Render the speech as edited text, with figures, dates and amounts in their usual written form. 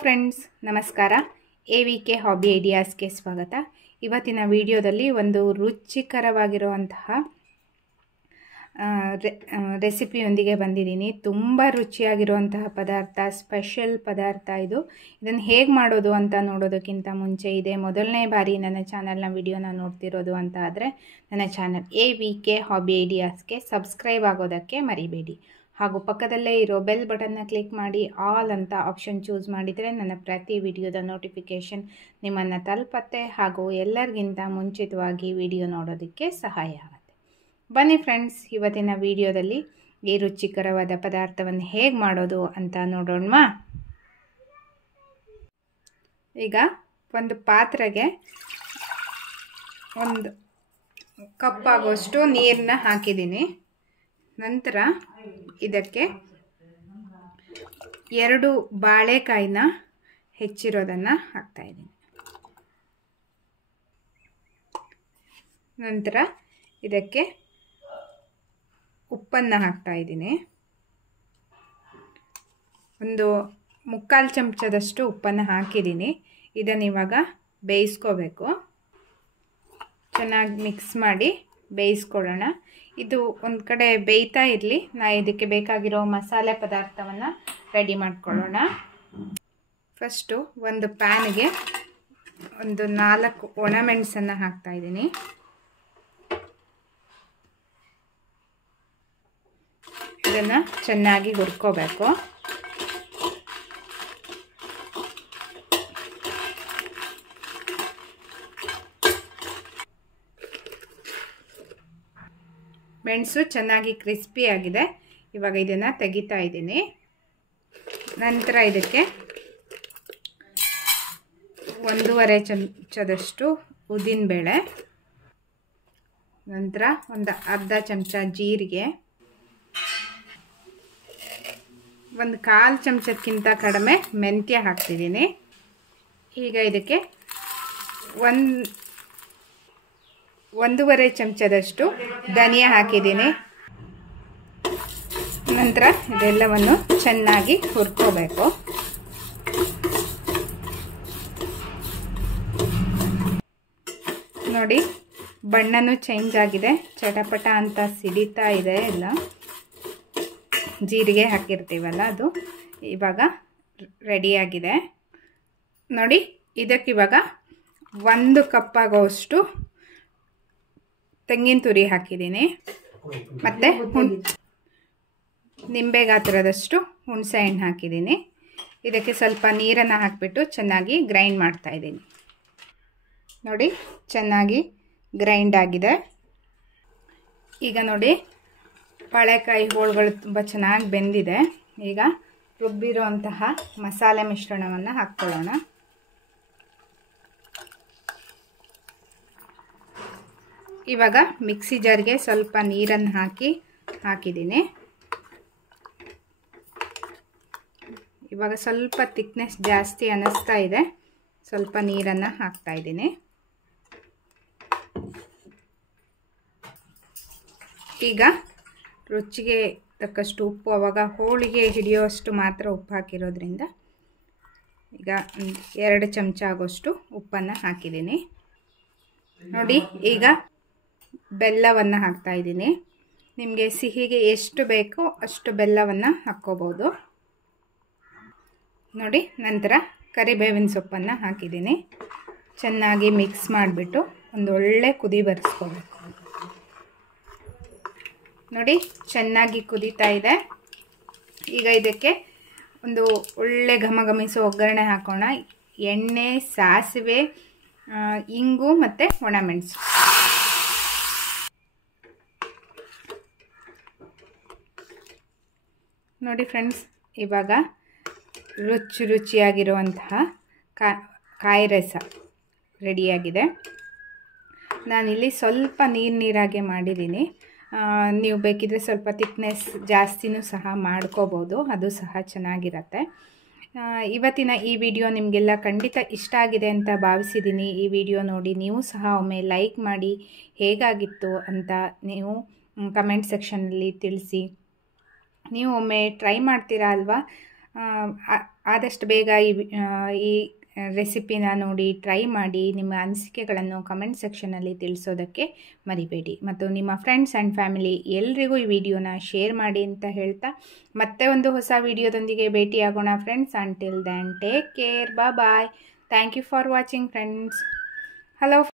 Friends, ನಮಸ್ಕಾರ. AVK hobby ಐಡಿಯಾಸ್ಗೆ ಸ್ವಾಗತ. ಇವತ್ತಿನ ವಿಡಿಯೋದಲ್ಲಿ ಒಂದು ರುಚಿಕರವಾಗಿರುವಂತಹ ರೆಸಿಪಿಯೊಂದಿಗೆ ಬಂದಿದ್ದೀನಿ. ತುಂಬ ರುಚಿಯಾಗಿರುವಂತಹ ಪದಾರ್ಥ, ಸ್ಪೆಷಲ್ ಪದಾರ್ಥ ಇದು. ಇದನ್ನು ಹೇಗೆ ಮಾಡೋದು ಅಂತ ನೋಡೋದಕ್ಕಿಂತ ಮುಂಚೆ ಇದೆ ಮೊದಲನೇ ಬಾರಿ ನನ್ನ ಚಾನಲ್ನ ವಿಡಿಯೋನ ನೋಡ್ತಿರೋದು ಅಂತ ಆದರೆ ನನ್ನ ಚಾನಲ್ AVK ಹಾಬಿ ಐಡಿಯಾಸ್ಗೆ ಸಬ್ಸ್ಕ್ರೈಬ್ ಆಗೋದಕ್ಕೆ ಮರಿಬೇಡಿ. ಹಾಗೂ ಪಕ್ಕದಲ್ಲೇ ಇರೋ ಬೆಲ್ ಬಟನ್ನ ಕ್ಲಿಕ್ ಮಾಡಿ ಆಲ್ ಅಂತ ಆಪ್ಷನ್ ಚೂಸ್ ಮಾಡಿದರೆ ನನ್ನ ಪ್ರತಿ ವಿಡಿಯೋದ ನೋಟಿಫಿಕೇಷನ್ ನಿಮ್ಮನ್ನು ತಲುಪತ್ತೆ ಹಾಗೂ ಎಲ್ಲರಿಗಿಂತ ಮುಂಚಿತವಾಗಿ ವಿಡಿಯೋ ನೋಡೋದಕ್ಕೆ ಸಹಾಯ ಆಗುತ್ತೆ. ಬನ್ನಿ ಫ್ರೆಂಡ್ಸ್, ಇವತ್ತಿನ ವಿಡಿಯೋದಲ್ಲಿ ಈ ರುಚಿಕರವಾದ ಪದಾರ್ಥವನ್ನು ಹೇಗೆ ಮಾಡೋದು ಅಂತ ನೋಡೋಣ. ಈಗ ಒಂದು ಪಾತ್ರೆಗೆ 1 ಕಪ್ ಆಗೋಷ್ಟು ನೀರನ್ನ ಹಾಕಿದ್ದೀನಿ. ನಂತರ ಇದಕ್ಕೆ 2 ಬಾಳೆಕಾಯಿನ ಹೆಚ್ಚಿರೋದನ್ನು ಹಾಕ್ತಾಯಿದ್ದೀನಿ. ನಂತರ ಇದಕ್ಕೆ ಉಪ್ಪನ್ನು ಹಾಕ್ತಾಯಿದ್ದೀನಿ. 1/4 ಚಮಚದಷ್ಟು ಉಪ್ಪನ್ನು ಹಾಕಿದ್ದೀನಿ. ಇದನ್ನು ಇವಾಗ ಬೇಯಿಸ್ಕೋಬೇಕು. ಚೆನ್ನಾಗಿ ಮಿಕ್ಸ್ ಮಾಡಿ ಬೇಯಿಸ್ಕೊಳ್ಳೋಣ. ಇದು ಒಂದು ಕಡೆ ಬೇಯ್ತಾ ಇರಲಿ, ಇದಕ್ಕೆ ಬೇಕಾಗಿರೋ ಮಸಾಲೆ ಪದಾರ್ಥವನ್ನು ರೆಡಿ ಮಾಡ್ಕೊಳ್ಳೋಣ. ಫಸ್ಟು ಒಂದು ಪ್ಯಾನ್ಗೆ 4 ಒಣಮೆಣಸನ್ನು ಹಾಕ್ತಾಯಿದ್ದೀನಿ. ಇದನ್ನು ಚೆನ್ನಾಗಿ ಹುರ್ಕೋಬೇಕು. ಮೆಣಸು ಚೆನ್ನಾಗಿ ಕ್ರಿಸ್ಪಿ ಆಗಿದೆ. ಇವಾಗ ಇದನ್ನು ತೆಗಿತಾ ಇದ್ದೀನಿ. ನಂತರ ಇದಕ್ಕೆ 1.5 ಚಮಚದಷ್ಟು ಉದ್ದಿನಬೇಳೆ, ನಂತರ 1/2 ಚಮಚ ಜೀರಿಗೆ, 1/4 ಚಮಚಕ್ಕಿಂತ ಕಡಿಮೆ ಮೆಂತ್ಯ ಹಾಕ್ತಿದ್ದೀನಿ. ಈಗ ಇದಕ್ಕೆ 1.5 ಚಮಚದಷ್ಟು ಧನಿಯಾ ಹಾಕಿದ್ದೀನಿ. ನಂತರ ಇದೆಲ್ಲವನ್ನು ಚೆನ್ನಾಗಿ ಹುರ್ಕೋಬೇಕು. ನೋಡಿ, ಬಣ್ಣನೂ ಚೇಂಜ್ ಆಗಿದೆ, ಚಟಪಟ ಅಂತ ಸಿಡಿತಾ ಇದೆ. ಎಲ್ಲ ಜೀರಿಗೆ ಹಾಕಿರ್ತೀವಲ್ಲ, ಅದು ಇವಾಗ ರೆಡಿಯಾಗಿದೆ. ನೋಡಿ, ಇದಕ್ಕಿವಾಗ 1 ಕಪ್ ಆಗೋಷ್ಟು ತೆಂಗಿನ ತುರಿ ಹಾಕಿದ್ದೀನಿ. ಮತ್ತು ನಿಂಬೆ ಗಾತ್ರದಷ್ಟು ಹುಣಸೆ ಹಣ್ಣು ಹಾಕಿದ್ದೀನಿ. ಇದಕ್ಕೆ ಸ್ವಲ್ಪ ನೀರನ್ನು ಹಾಕಿಬಿಟ್ಟು ಚೆನ್ನಾಗಿ ಗ್ರೈಂಡ್ ಮಾಡ್ತಾಯಿದ್ದೀನಿ. ನೋಡಿ, ಚೆನ್ನಾಗಿ ಗ್ರೈಂಡ್ ಆಗಿದೆ. ಈಗ ನೋಡಿ, ಬಾಳೆಕಾಯಿ ಹೋಳುಗಳು ತುಂಬ ಚೆನ್ನಾಗಿ ಬೆಂದಿದೆ. ಈಗ ರುಬ್ಬಿರುವಂತಹ ಮಸಾಲೆ ಮಿಶ್ರಣವನ್ನು ಹಾಕ್ಕೊಳ್ಳೋಣ. ಇವಾಗ ಮಿಕ್ಸಿ ಜಾರ್ಗೆ ಸ್ವಲ್ಪ ನೀರನ್ನು ಹಾಕಿದ್ದೀನಿ. ಇವಾಗ ಸ್ವಲ್ಪ ಥಿಕ್ನೆಸ್ ಜಾಸ್ತಿ ಅನ್ನಿಸ್ತಾ ಇದೆ, ಸ್ವಲ್ಪ ನೀರನ್ನು ಹಾಕ್ತಾ ಇದ್ದೀನಿ. ಈಗ ರುಚಿಗೆ ತಕ್ಕಷ್ಟು ಉಪ್ಪು, ಆವಾಗ ಹೋಳಿಗೆ ಹಿಡಿಯೋಷ್ಟು ಮಾತ್ರ ಉಪ್ಪು ಹಾಕಿರೋದ್ರಿಂದ ಈಗ 2 ಚಮಚ ಆಗೋಷ್ಟು ಉಪ್ಪನ್ನು ಹಾಕಿದ್ದೀನಿ. ನೋಡಿ, ಈಗ ಬೆಲ್ಲವನ್ನು ಹಾಕ್ತಾ ಇದ್ದೀನಿ. ನಿಮಗೆ ಸಿಹಿಗೆ ಎಷ್ಟು ಬೇಕೋ ಅಷ್ಟು ಬೆಲ್ಲವನ್ನು ಹಾಕ್ಕೋಬೋದು. ನೋಡಿ, ನಂತರ ಕರಿಬೇವಿನ ಸೊಪ್ಪನ್ನು ಹಾಕಿದ್ದೀನಿ. ಚೆನ್ನಾಗಿ ಮಿಕ್ಸ್ ಮಾಡಿಬಿಟ್ಟು ಒಳ್ಳೆ ಕುದಿ ಬರಿಸ್ಕೋಬೇಕು. ನೋಡಿ, ಚೆನ್ನಾಗಿ ಕುದೀತಾ ಇದೆ. ಈಗ ಇದಕ್ಕೆ ಒಳ್ಳೆ ಘಮಘಮಿಸೋ ಒಗ್ಗರಣೆ ಹಾಕೋಣ. ಎಣ್ಣೆ, ಸಾಸಿವೆ, ಇಂಗು ಮತ್ತು ಒಣಮೆಣಸು. ನೋಡಿ ಫ್ರೆಂಡ್ಸ್, ಇವಾಗ ರುಚಿಯಾಗಿರುವಂತಹ ಕಾಯಿ ರಸ ರೆಡಿಯಾಗಿದೆ. ನಾನಿಲ್ಲಿ ಸ್ವಲ್ಪ ನೀರಾಗೆ ಮಾಡಿದ್ದೀನಿ. ನೀವು ಬೇಕಿದ್ರೆ ಸ್ವಲ್ಪ ಥಿಕ್ನೆಸ್ ಜಾಸ್ತಿನೂ ಸಹ ಮಾಡ್ಕೋಬೋದು, ಅದು ಸಹ ಚೆನ್ನಾಗಿರುತ್ತೆ. ಇವತ್ತಿನ ಈ ವಿಡಿಯೋ ನಿಮಗೆಲ್ಲ ಖಂಡಿತ ಇಷ್ಟ ಆಗಿದೆ ಅಂತ ಭಾವಿಸಿದ್ದೀನಿ. ಈ ವಿಡಿಯೋ ನೋಡಿ ನೀವು ಸಹ ಒಮ್ಮೆ ಲೈಕ್ ಮಾಡಿ, ಹೇಗಾಗಿತ್ತು ಅಂತ ನೀವು ಕಮೆಂಟ್ ಸೆಕ್ಷನಲ್ಲಿ ತಿಳಿಸಿ. ನೀವು ಒಮ್ಮೆ ಟ್ರೈ ಮಾಡ್ತೀರಾ ಅಲ್ವಾ? ಆದಷ್ಟು ಬೇಗ ಈ ರೆಸಿಪಿನ ನೋಡಿ ಟ್ರೈ ಮಾಡಿ ನಿಮ್ಮ ಅನಿಸಿಕೆಗಳನ್ನು ಕಮೆಂಟ್ ಸೆಕ್ಷನಲ್ಲಿ ತಿಳಿಸೋದಕ್ಕೆ ಮರಿಬೇಡಿ. ಮತ್ತು ನಿಮ್ಮ ಫ್ರೆಂಡ್ಸ್ ಆ್ಯಂಡ್ ಫ್ಯಾಮಿಲಿ ಎಲ್ರಿಗೂ ಈ ವಿಡಿಯೋನ ಶೇರ್ ಮಾಡಿ ಅಂತ ಹೇಳ್ತಾ ಮತ್ತೆ ಒಂದು ಹೊಸ ವಿಡಿಯೋದೊಂದಿಗೆ ಭೇಟಿಯಾಗೋಣ friends. Until then take care, bye. Thank you for watching friends. Hello.